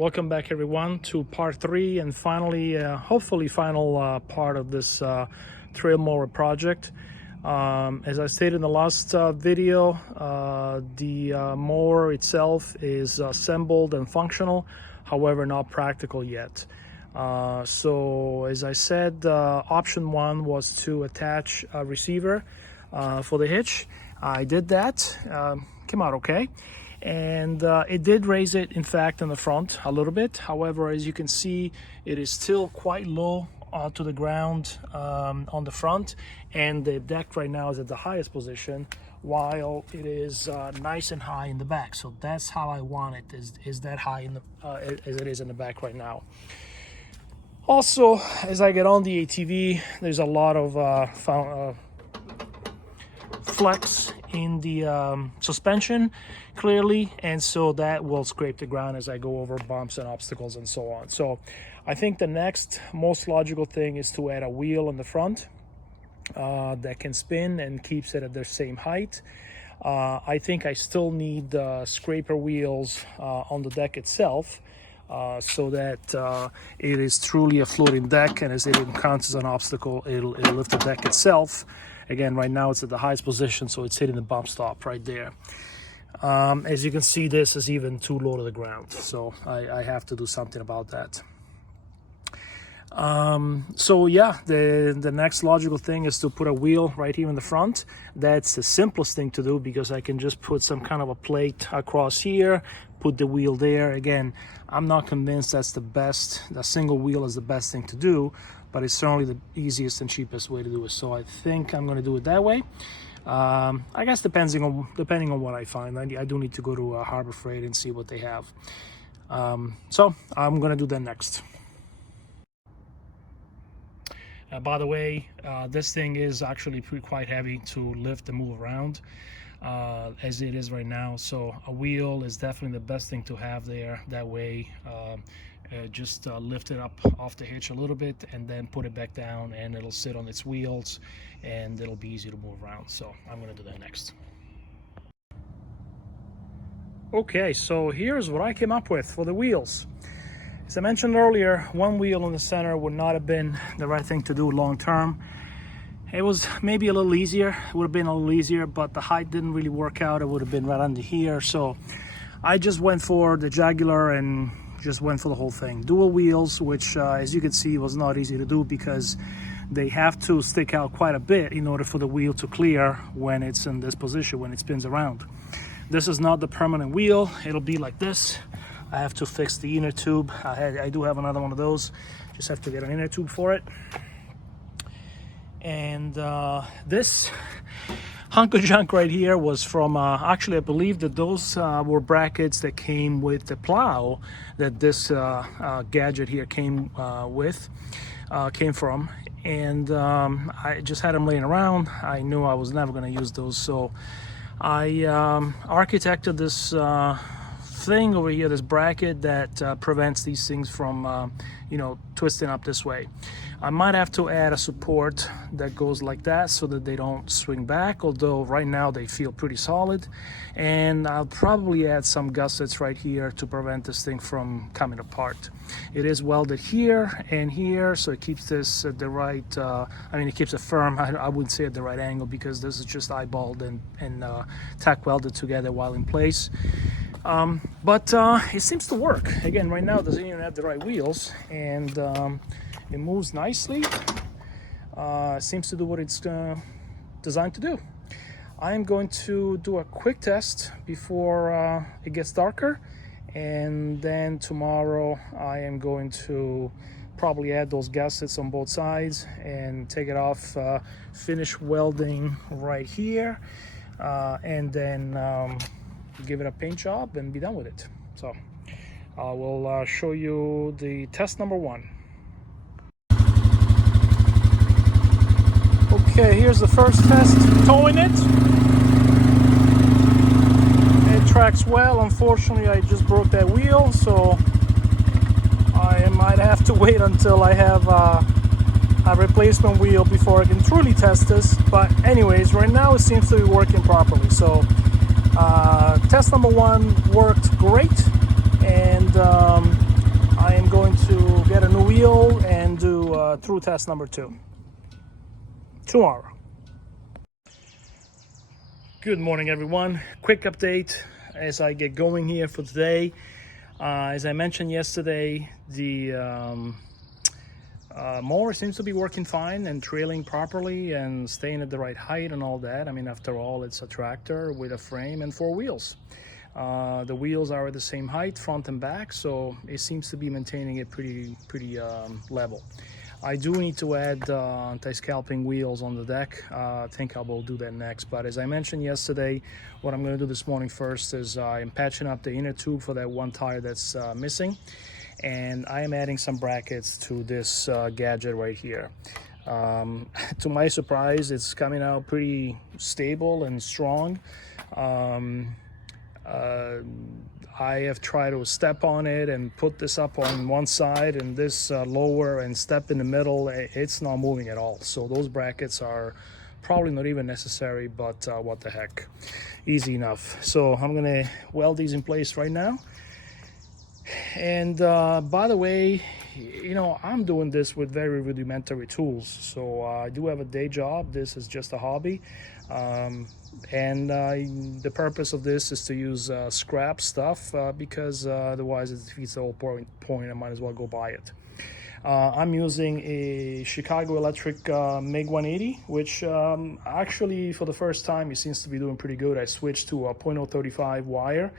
Welcome back everyone to part 3 and finally, hopefully final part of this trail mower project. As I stated in the last video, the mower itself is assembled and functional, however not practical yet. So as I said, option 1 was to attach a receiver for the hitch. I did that, came out okay. And it did raise it, in fact, in the front a little bit. However, as you can see, it is still quite low to the ground on the front, and the deck right now is at the highest position while it is nice and high in the back. So that's how I want it, is that high in the as it is in the back right now. Also, as I get on the ATV, there's a lot of flex in the suspension clearly, and so that will scrape the ground as I go over bumps and obstacles and so on. So I think the next most logical thing is to add a wheel in the front that can spin and keeps it at the same height. I think I still need scraper wheels on the deck itself, so that it is truly a floating deck, and as it encounters an obstacle, it'll lift the deck itself. Again, right now it's at the highest position, so it's hitting the bump stop right there. As you can see, this is even too low to the ground, so I have to do something about that. So yeah, the next logical thing is to put a wheel right here in the front. That's the simplest thing to do, because I can just put some kind of a plate across here, put the wheel there. Again, I'm not convinced that's the best, the single wheel is the best thing to do, but it's certainly the easiest and cheapest way to do it. So I think I'm going to do it that way. I guess depending on what I find. I do need to go to Harbor Freight and see what they have. So I'm going to do that next. By the way, this thing is actually quite heavy to lift and move around as it is right now. So a wheel is definitely the best thing to have there. That way, just lift it up off the hitch a little bit and then put it back down, and it'll sit on its wheels and it'll be easy to move around. So I'm going to do that next. Okay, so here's what I came up with for the wheels. As I mentioned earlier, one wheel in the center would not have been the right thing to do long term. It was maybe a little easier, it would have been a little easier, but the height didn't really work out. It would have been right under here. So I just went for the jugular and just went for the whole thing. Dual wheels, which as you can see was not easy to do, because they have to stick out quite a bit in order for the wheel to clear when it's in this position, when it spins around. This is not the permanent wheel. It'll be like this. I have to fix the inner tube. I do have another one of those. Just have to get an inner tube for it. And this hunk of junk right here was from, actually I believe that those were brackets that came with the plow that this gadget here came from. And I just had them laying around. I knew I was never going to use those, so I architected this thing over here, this bracket that prevents these things from you know, twisting up this way. I might have to add a support that goes like that so that they don't swing back, although right now they feel pretty solid. And I'll probably add some gussets right here to prevent this thing from coming apart. It is welded here and here, so it keeps this at the right, I mean, it keeps it firm. I wouldn't say at the right angle, because this is just eyeballed and tack welded together while in place. But it seems to work. Again, right now it doesn't even have the right wheels, and it moves nicely. Seems to do what it's designed to do. I am going to do a quick test before it gets darker, and then tomorrow I am going to probably add those gussets on both sides and take it off, finish welding right here, and then give it a paint job and be done with it. So I will show you the test number 1. Okay, here's the first test, towing it. It tracks well. Unfortunately, I just broke that wheel, so I might have to wait until I have a replacement wheel before I can truly test this. But anyways, right now it seems to be working properly. So test number 1 worked great, and wheel and do through test number 2 tomorrow. Good morning, everyone. Quick update as I get going here for today. As I mentioned yesterday, the mower seems to be working fine and trailing properly and staying at the right height and all that. I mean, after all, it's a tractor with a frame and 4 wheels. The wheels are at the same height, front and back, so it seems to be maintaining it pretty level. I do need to add anti-scalping wheels on the deck. I think I will do that next. But as I mentioned yesterday, what I'm going to do this morning first is I'm patching up the inner tube for that one tire that's missing. And I am adding some brackets to this gadget right here. To my surprise, it's coming out pretty stable and strong. I have tried to step on it and put this up on one side and this lower and step in the middle. It's not moving at all. So those brackets are probably not even necessary, but what the heck, easy enough. So I'm gonna weld these in place right now. And by the way, you know, I'm doing this with very rudimentary tools. So I do have a day job. This is just a hobby. The purpose of this is to use scrap stuff because otherwise it defeats the whole point. I might as well go buy it. I'm using a Chicago Electric MiG 180, which actually for the first time it seems to be doing pretty good. I switched to a .035 wire,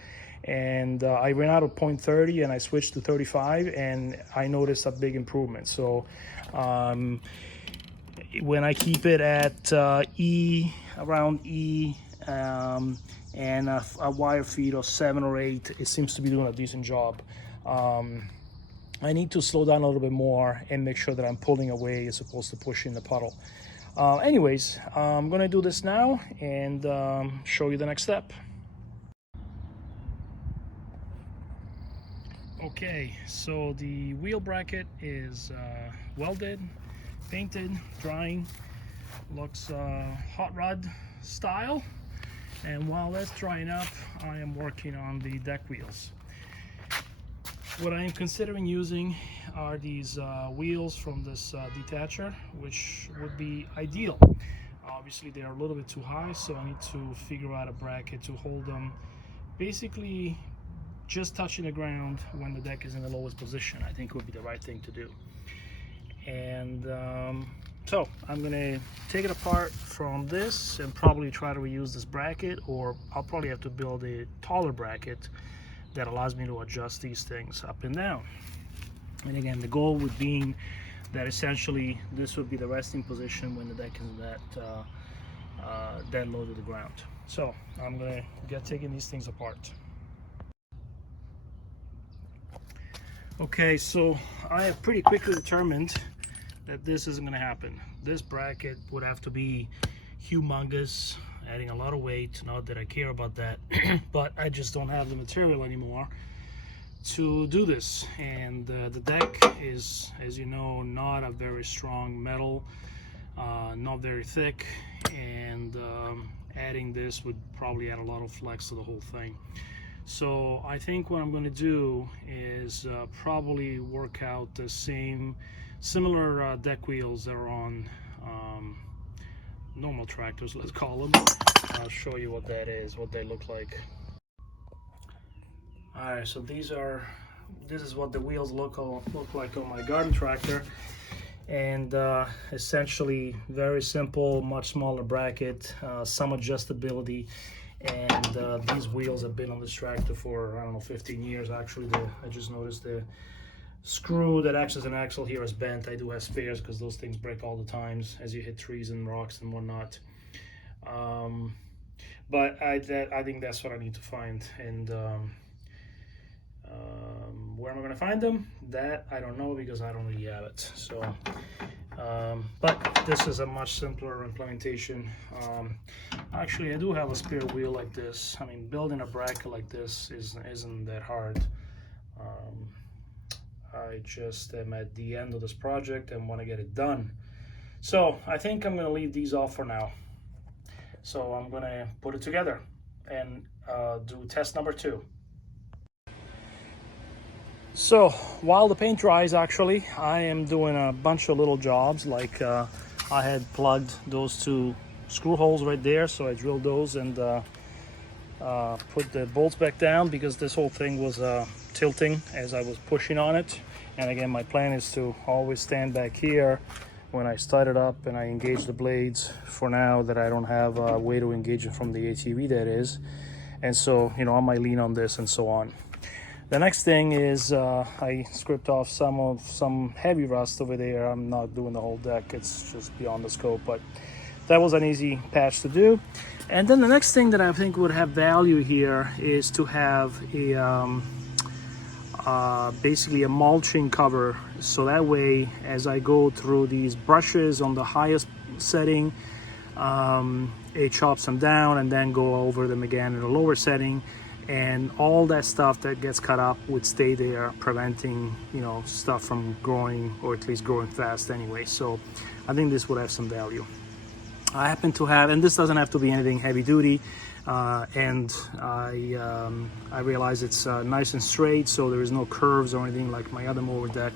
and I ran out of .30 and I switched to 35, and I noticed a big improvement. So when I keep it at around E and a wire feed of 7 or 8, it seems to be doing a decent job. I need to slow down a little bit more and make sure that I'm pulling away as opposed to pushing the puddle. Anyways, I'm gonna do this now and show you the next step. Okay, so the wheel bracket is welded, painted, drying, looks hot rod style. And while that's drying up, I am working on the deck wheels. What I am considering using are these wheels from this detacher, which would be ideal. Obviously they are a little bit too high, so I need to figure out a bracket to hold them basically just touching the ground when the deck is in the lowest position. I think would be the right thing to do. And so I'm gonna take it apart from this and probably try to reuse this bracket, or I'll probably have to build a taller bracket that allows me to adjust these things up and down. And again, the goal would be that essentially this would be the resting position when the deck is that low to the ground. So I'm gonna get taking these things apart. Okay, so I have pretty quickly determined that this isn't going to happen. This bracket would have to be humongous, adding a lot of weight. Not that I care about that, but I just don't have the material anymore to do this. And the deck is, as you know, not a very strong metal, not very thick, and adding this would probably add a lot of flex to the whole thing. So I think what I'm going to do is probably work out the similar deck wheels that are on normal tractors, let's call them. I'll show you what that is, what they look like. Alright, so this is what the wheels look like on my garden tractor, and essentially very simple, much smaller bracket, some adjustability. And these wheels have been on this tractor for, I don't know, 15 years. Actually, I just noticed the screw that acts as an axle here is bent. I do have spares because those things break all the times as you hit trees and rocks and whatnot. But I think that's what I need to find. And where am I going to find them? That I don't know, because I don't really have it. So but this is a much simpler implementation. Actually, I do have a spare wheel like this. I mean, building a bracket like this isn't that hard. I just am at the end of this project and want to get it done. So I think I'm going to leave these off for now. So I'm going to put it together and do test number 2. So while the paint dries, actually, I am doing a bunch of little jobs. Like I had plugged those two screw holes right there, so I drilled those and put the bolts back down because this whole thing was tilting as I was pushing on it. And again, my plan is to always stand back here when I start it up and I engage the blades. For now that I don't have a way to engage it from the ATV, that is. And so, you know, I might lean on this and so on. The next thing is I scraped off some heavy rust over there. I'm not doing the whole deck, it's just beyond the scope, but that was an easy patch to do. And then the next thing that I think would have value here is to have a basically a mulching cover, so that way as I go through these brushes on the highest setting, it chops them down and then go over them again in a lower setting, and all that stuff that gets cut up would stay there, preventing, you know, stuff from growing, or at least growing fast anyway. So I think this would have some value. I happen to have, and this doesn't have to be anything heavy duty, and I realize it's nice and straight, so there is no curves or anything like my other mower deck.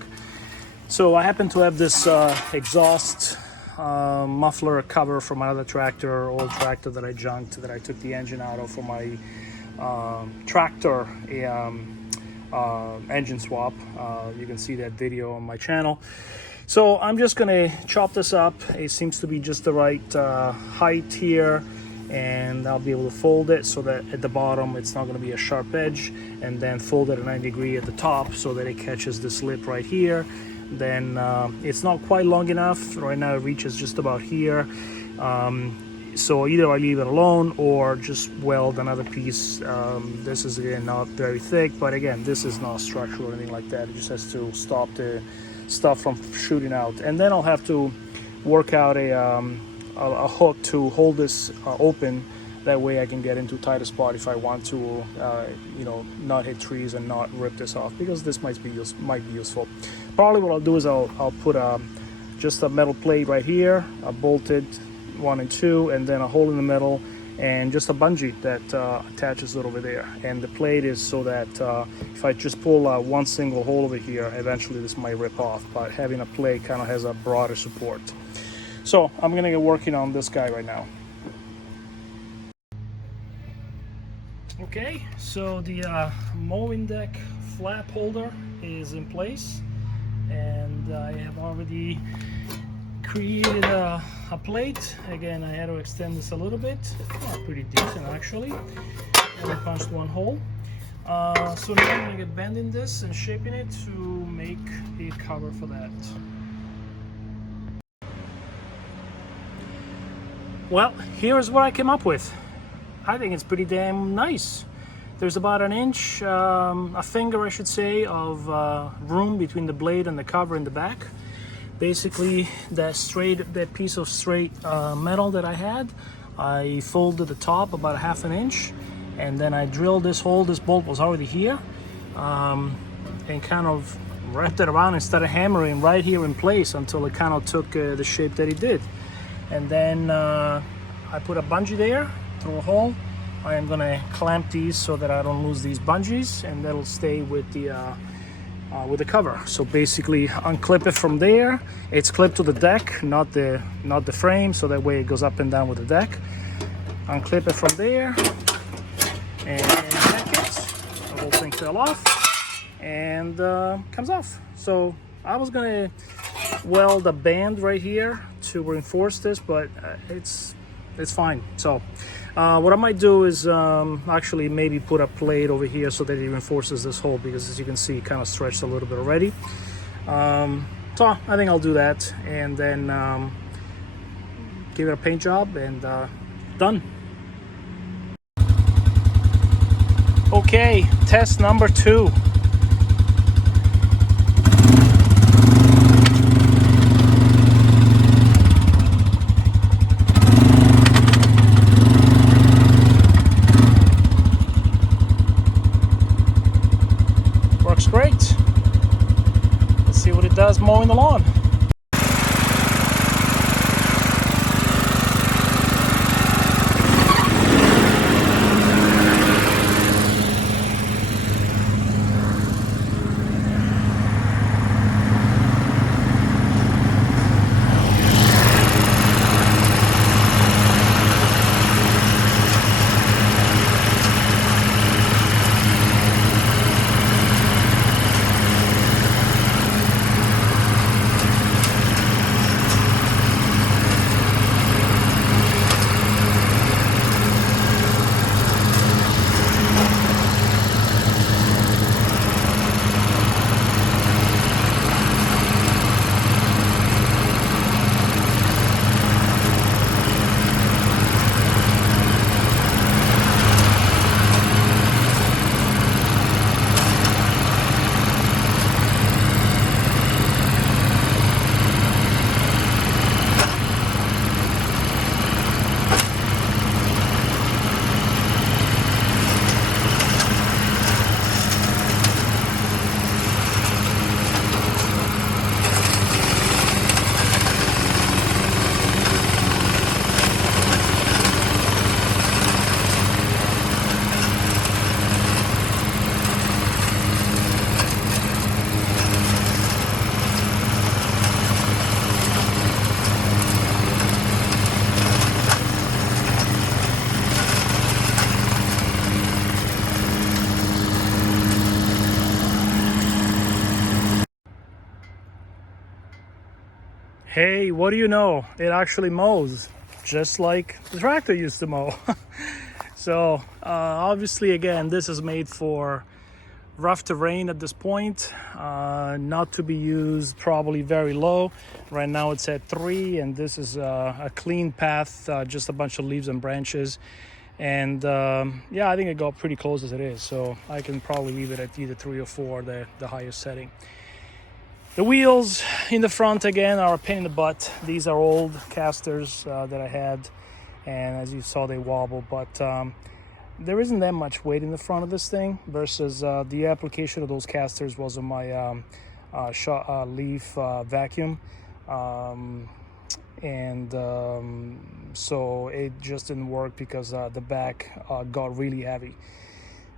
So I happen to have this exhaust muffler cover from another tractor, old tractor that I junked, that I took the engine out of for my tractor engine swap. You can see that video on my channel. So I'm just gonna chop this up. It seems to be just the right height here, and I'll be able to fold it so that at the bottom it's not gonna be a sharp edge, and then fold it at 90 degrees at the top so that it catches this lip right here. Then it's not quite long enough. Right now it reaches just about here. So either I leave it alone or just weld another piece. This is again not very thick, but again, this is not structural or anything like that. It just has to stop the stuff from shooting out. And then I'll have to work out a hook to hold this open. That way I can get into tighter spot if I want to, you know, not hit trees and not rip this off, because this might be useful. Probably what I'll do is I'll put just a metal plate right here, bolted 1 and 2, and then a hole in the middle, and just a bungee that attaches it over there. And the plate is so that if I just pull one single hole over here, eventually this might rip off, but having a plate kind of has a broader support. So I'm gonna get working on this guy right now. Okay, so the mowing deck flap holder is in place, and I have already created a plate. Again, I had to extend this a little bit. Pretty decent actually. And I punched one hole. So now I'm going to get bending this and shaping it to make a cover for that. Well, here's what I came up with. I think it's pretty damn nice. There's about an inch, a finger I should say, of room between the blade and the cover in the back. Basically, that piece of straight metal that I had, I folded the top about 1/2 inch, and then I drilled this hole. This bolt was already here, and kind of wrapped it around and started hammering right here in place until it kind of took the shape that it did. And then I put a bungee there through a hole. I am gonna clamp these so that I don't lose these bungees, and that'll stay with the cover. So basically unclip it from there. It's clipped to the deck, not the frame, so that way it goes up and down with the deck. Unclip it from there and check it. The whole thing fell off and comes off. So I was gonna weld a band right here to reinforce this, but it's fine. So what I might do is actually maybe put a plate over here so that it reinforces this hole, because as you can see, it kind of stretched a little bit already. So I think I'll do that, and then give it a paint job, and done. Okay, test number 2. Works great. Let's see what it does mowing the lawn. Hey, what do you know? It actually mows, just like the tractor used to mow. So obviously, again, this is made for rough terrain at this point, not to be used probably very low. Right now it's at 3, and this is a clean path, just a bunch of leaves and branches. And yeah, I think it got pretty close as it is, so I can probably leave it at either 3 or 4, the highest setting. The wheels in the front, again, are a pain in the butt. These are old casters that I had, and as you saw, they wobble, but there isn't that much weight in the front of this thing versus the application of those casters was on my leaf vacuum, and so it just didn't work because the back got really heavy.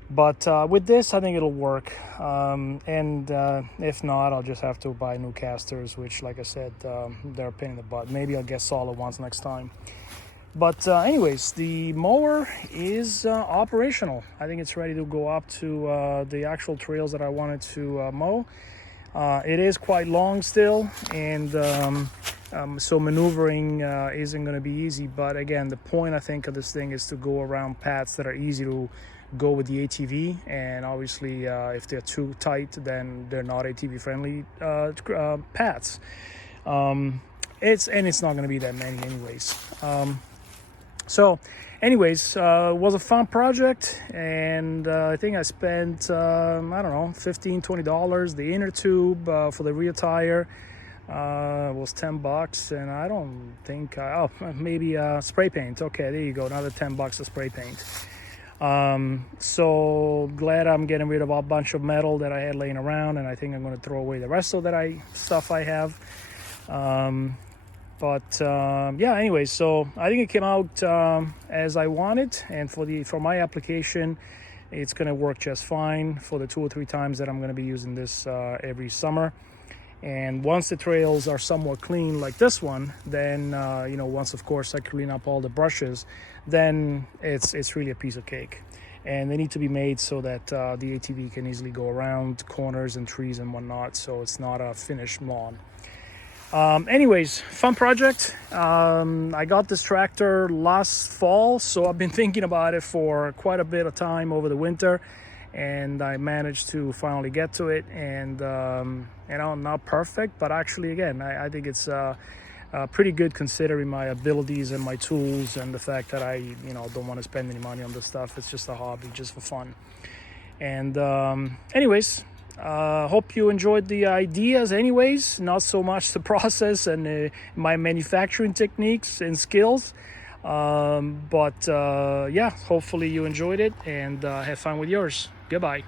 But with this, I think it'll work, and if not, I'll just have to buy new casters, which, like I said, they're a pain in the butt. Maybe I'll get solid ones next time. But anyways, the mower is operational. I think it's ready to go up to the actual trails that I wanted to mow. It is quite long still, and so maneuvering isn't going to be easy. But again, the point, I think, of this thing is to go around paths that are easy to go with the ATV, and obviously if they're too tight, then they're not ATV friendly paths. It's not going to be that many anyways. So anyways, it was a fun project, and I think I spent I don't know, $15-20. The inner tube for the rear tire was $10, and I don't think maybe spray paint. Okay, there you go, another $10 of spray paint. So glad I'm getting rid of a bunch of metal that I had laying around, and I think I'm going to throw away the rest of that stuff I have. Yeah, anyway, so I think it came out as I wanted, and for my application, it's going to work just fine for the 2 or 3 times that I'm going to be using this every summer. And once the trails are somewhat clean like this one, then once, of course, I clean up all the brushes, then it's really a piece of cake. And they need to be made so that the ATV can easily go around corners and trees and whatnot, so it's not a finished lawn. Anyways, fun project. I got this tractor last fall, so I've been thinking about it for quite a bit of time over the winter, and I managed to finally get to it. And not perfect, but actually, again, I think it's pretty good considering my abilities and my tools, and the fact that I don't want to spend any money on this stuff. It's just a hobby, just for fun. And anyways, hope you enjoyed the ideas anyways, not so much the process and my manufacturing techniques and skills, but yeah, hopefully you enjoyed it, and have fun with yours. Goodbye.